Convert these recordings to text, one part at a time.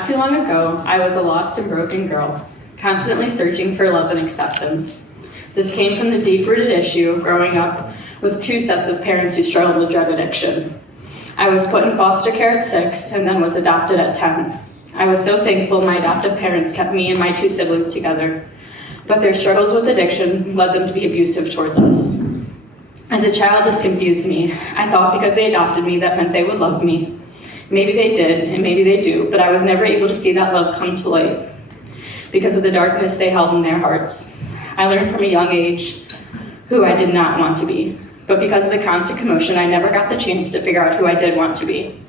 Not too long ago, I was a lost and broken girl, constantly searching for love and acceptance. This came from the deep-rooted issue of growing up with two sets of parents who struggled with drug addiction. I was put in foster care at 6 and then was adopted at 10. I was so thankful my adoptive parents kept me and my two siblings together, but their struggles with addiction led them to be abusive towards us. As a child, this confused me. I thought because they adopted me, that meant they would love me. Maybe they did, and maybe they do, but I was never able to see that love come to light because of the darkness they held in their hearts. I learned from a young age who I did not want to be, but because of the constant commotion, I never got the chance to figure out who I did want to be.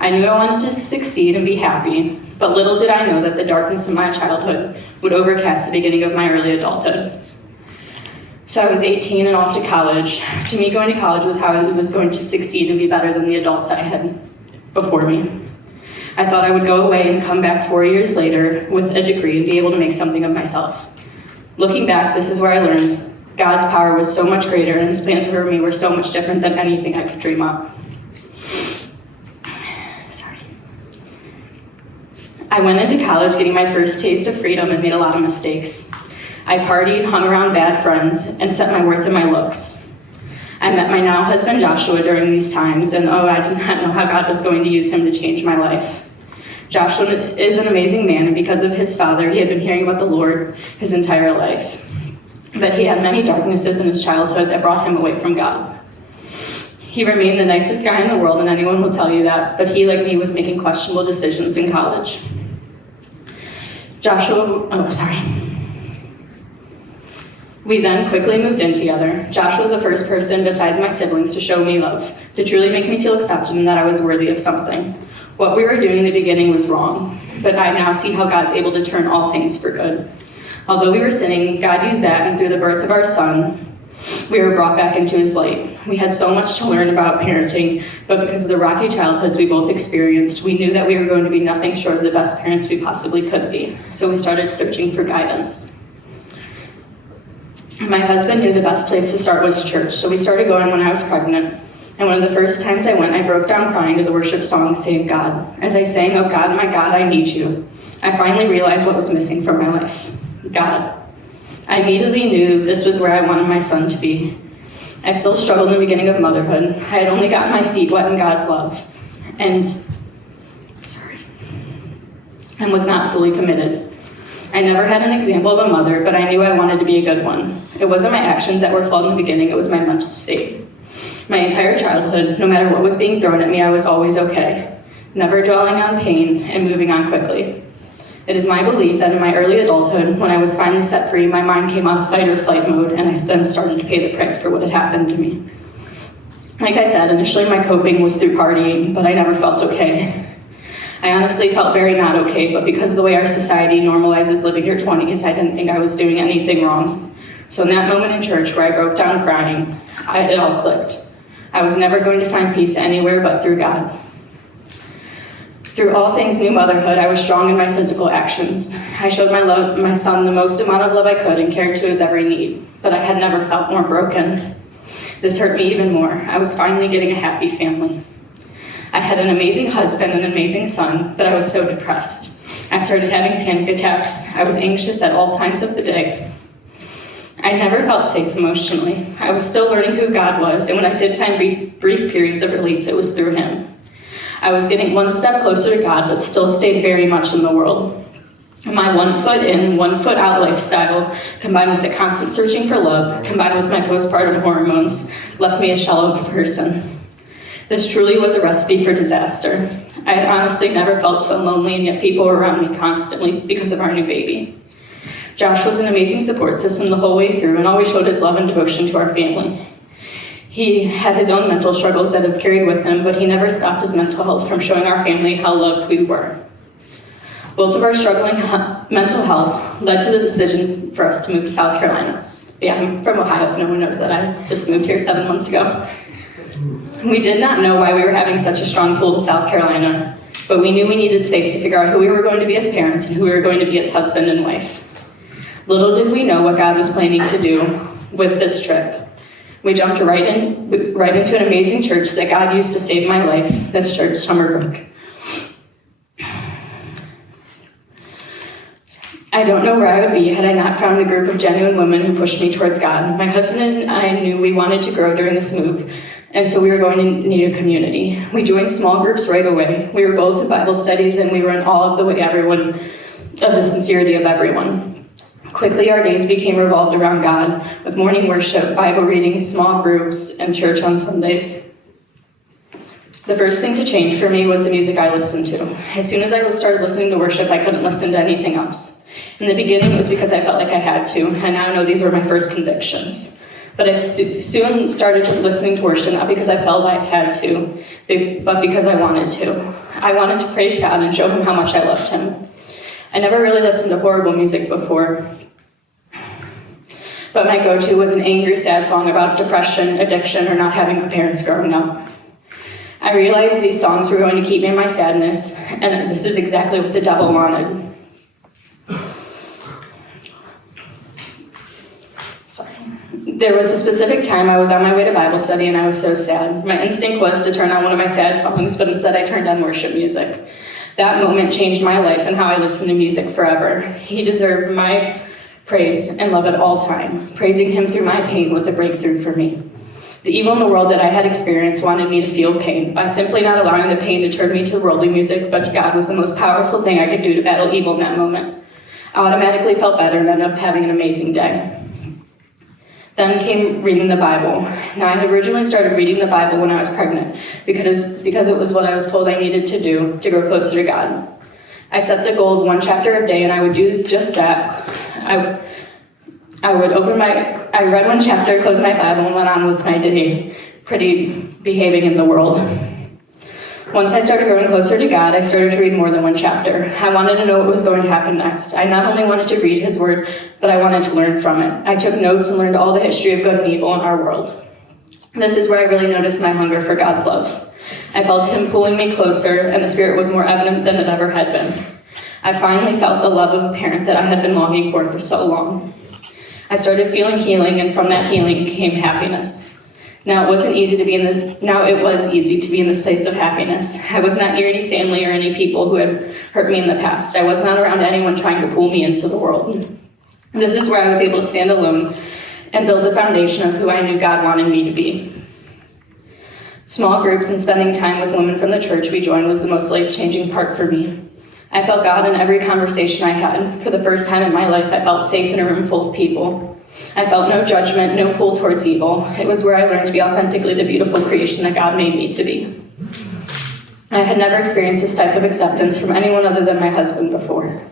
I knew I wanted to succeed and be happy, but little did I know that the darkness of my childhood would overcast the beginning of my early adulthood. So I was 18 and off to college. To me, going to college was how I was going to succeed and be better than the adults I had before me. I thought I would go away and come back 4 years later with a degree and be able to make something of myself. Looking back, this is where I learned God's power was so much greater and his plans for me were so much different than anything I could dream up. I went into college getting my first taste of freedom and made a lot of mistakes. I partied, hung around bad friends, and set my worth in my looks. I met my now husband Joshua during these times, and I did not know how God was going to use him to change my life. Joshua is an amazing man, and because of his father, he had been hearing about the Lord his entire life. But he had many darknesses in his childhood that brought him away from God. He remained the nicest guy in the world, and anyone will tell you that, but he, like me, was making questionable decisions in college. We then quickly moved in together. Joshua was the first person besides my siblings to show me love, to truly make me feel accepted and that I was worthy of something. What we were doing in the beginning was wrong, but I now see how God's able to turn all things for good. Although we were sinning, God used that, and through the birth of our son, we were brought back into his light. We had so much to learn about parenting, but because of the rocky childhoods we both experienced, we knew that we were going to be nothing short of the best parents we possibly could be. So we started searching for guidance. My husband knew the best place to start was church, so we started going when I was pregnant. And one of the first times I went, I broke down crying to the worship song, Save God. As I sang, "Oh God, my God, I need you," I finally realized what was missing from my life: God. I immediately knew this was where I wanted my son to be. I still struggled in the beginning of motherhood. I had only gotten my feet wet in God's love, and was not fully committed. I never had an example of a mother, but I knew I wanted to be a good one. It wasn't my actions that were flawed in the beginning, it was my mental state. My entire childhood, no matter what was being thrown at me, I was always okay, never dwelling on pain and moving on quickly. It is my belief that in my early adulthood, when I was finally set free, my mind came out of fight or flight mode, and I then started to pay the price for what had happened to me. Like I said, initially my coping was through partying, but I never felt okay. I honestly felt very not okay, but because of the way our society normalizes living your 20s, I didn't think I was doing anything wrong. So in that moment in church where I broke down crying, it all clicked. I was never going to find peace anywhere but through God. Through all things new motherhood, I was strong in my physical actions. I showed my son the most amount of love I could and cared to his every need, but I had never felt more broken. This hurt me even more. I was finally getting a happy family. I had an amazing husband and an amazing son, but I was so depressed. I started having panic attacks. I was anxious at all times of the day. I never felt safe emotionally. I was still learning who God was, and when I did find brief periods of relief, it was through him. I was getting one step closer to God, but still stayed very much in the world. My 1 foot in, 1 foot out lifestyle, combined with the constant searching for love, combined with my postpartum hormones, left me a shell of a person. This truly was a recipe for disaster. I had honestly never felt so lonely, and yet people were around me constantly because of our new baby. Josh was an amazing support system the whole way through and always showed his love and devotion to our family. He had his own mental struggles that have carried with him, but he never stopped his mental health from showing our family how loved we were. Both of our struggling mental health led to the decision for us to move to South Carolina. Yeah, I'm from Ohio, if no one knows that. I just moved here 7 months ago. We did not know why we were having such a strong pull to South Carolina, but we knew we needed space to figure out who we were going to be as parents and who we were going to be as husband and wife. Little did we know what God was planning to do with this trip. We jumped right into an amazing church that God used to save my life, this church, Summer Brook. I don't know where I would be had I not found a group of genuine women who pushed me towards God. My husband and I knew we wanted to grow during this move, and so we were going to need a community. We joined small groups right away. We were both in Bible studies, and we were in awe of the sincerity of everyone. Quickly, our days became revolved around God, with morning worship, Bible reading, small groups, and church on Sundays. The first thing to change for me was the music I listened to. As soon as I started listening to worship, I couldn't listen to anything else. In the beginning, it was because I felt like I had to, and now I know these were my first convictions. But I soon started listening to worship, not because I felt I had to, but because I wanted to. I wanted to praise God and show him how much I loved him. I never really listened to horrible music before, but my go-to was an angry, sad song about depression, addiction, or not having parents growing up. I realized these songs were going to keep me in my sadness, and this is exactly what the devil wanted. There was a specific time I was on my way to Bible study and I was so sad. My instinct was to turn on one of my sad songs, but instead I turned on worship music. That moment changed my life and how I listen to music forever. He deserved my praise and love at all time. Praising him through my pain was a breakthrough for me. The evil in the world that I had experienced wanted me to feel pain. By simply not allowing the pain to turn me to worldly music, but to God was the most powerful thing I could do to battle evil in that moment. I automatically felt better and ended up having an amazing day. Then came reading the Bible. Now, I had originally started reading the Bible when I was pregnant because it was what I was told I needed to do to grow closer to God. I set the goal of one chapter a day, and I would do just that. I read one chapter, closed my Bible, and went on with my day, behaving in the world. Once I started growing closer to God, I started to read more than one chapter. I wanted to know what was going to happen next. I not only wanted to read his word, but I wanted to learn from it. I took notes and learned all the history of good and evil in our world. This is where I really noticed my hunger for God's love. I felt him pulling me closer, and the Spirit was more evident than it ever had been. I finally felt the love of a parent that I had been longing for so long. I started feeling healing, and from that healing came happiness. Now it was easy to be in this place of happiness. I was not near any family or any people who had hurt me in the past. I was not around anyone trying to pull me into the world. This is where I was able to stand alone and build the foundation of who I knew God wanted me to be. Small groups and spending time with women from the church we joined was the most life-changing part for me. I felt God in every conversation I had. For the first time in my life, I felt safe in a room full of people. I felt no judgment, no pull towards evil. It was where I learned to be authentically the beautiful creation that God made me to be. I had never experienced this type of acceptance from anyone other than my husband before.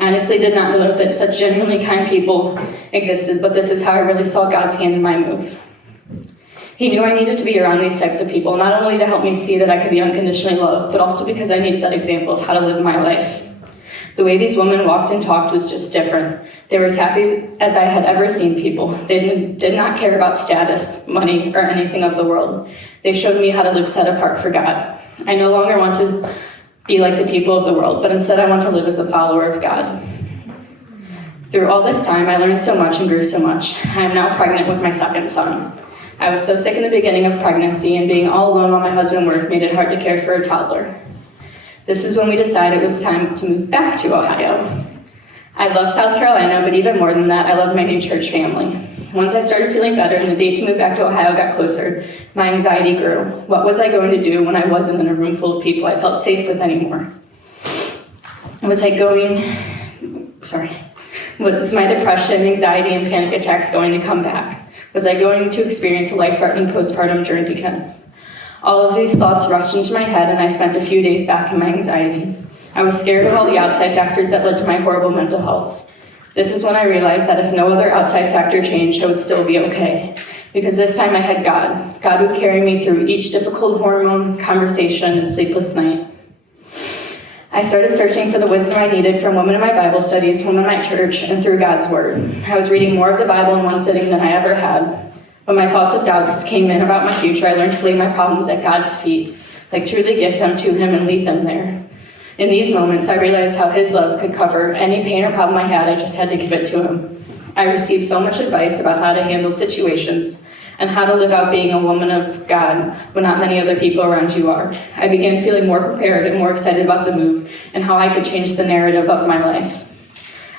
I honestly did not know that such genuinely kind people existed, but this is how I really saw God's hand in my move. He knew I needed to be around these types of people, not only to help me see that I could be unconditionally loved, but also because I needed that example of how to live my life. The way these women walked and talked was just different. They were as happy as I had ever seen people. They did not care about status, money, or anything of the world. They showed me how to live set apart for God. I no longer want to be like the people of the world, but instead I want to live as a follower of God. Through all this time, I learned so much and grew so much. I am now pregnant with my second son. I was so sick in the beginning of pregnancy, and being all alone while my husband worked made it hard to care for a toddler. This is when we decided it was time to move back to Ohio. I love South Carolina, but even more than that, I love my new church family. Once I started feeling better and the date to move back to Ohio got closer, my anxiety grew. What was I going to do when I wasn't in a room full of people I felt safe with anymore? Was my depression, anxiety, and panic attacks going to come back? Was I going to experience a life-threatening postpartum journey again? All of these thoughts rushed into my head, and I spent a few days back in my anxiety. I was scared of all the outside factors that led to my horrible mental health. This is when I realized that if no other outside factor changed, I would still be okay. Because this time I had God. God would carry me through each difficult hormone, conversation, and sleepless night. I started searching for the wisdom I needed from women in my Bible studies, women in my church, and through God's Word. I was reading more of the Bible in one sitting than I ever had. When my thoughts of doubts came in about my future, I learned to lay my problems at God's feet, like truly give them to Him and leave them there. In these moments, I realized how His love could cover any pain or problem I had. I just had to give it to Him. I received so much advice about how to handle situations and how to live out being a woman of God when not many other people around you are. I began feeling more prepared and more excited about the move and how I could change the narrative of my life.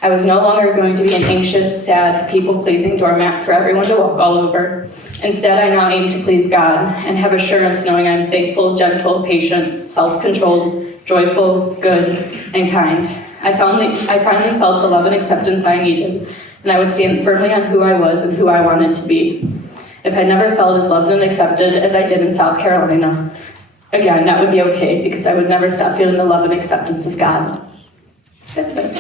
I was no longer going to be an anxious, sad, people-pleasing doormat for everyone to walk all over. Instead, I now aim to please God and have assurance knowing I'm faithful, gentle, patient, self-controlled, joyful, good, and kind. I finally felt the love and acceptance I needed, and I would stand firmly on who I was and who I wanted to be. If I never felt as loved and accepted as I did in South Carolina, again, that would be okay because I would never stop feeling the love and acceptance of God. That's it.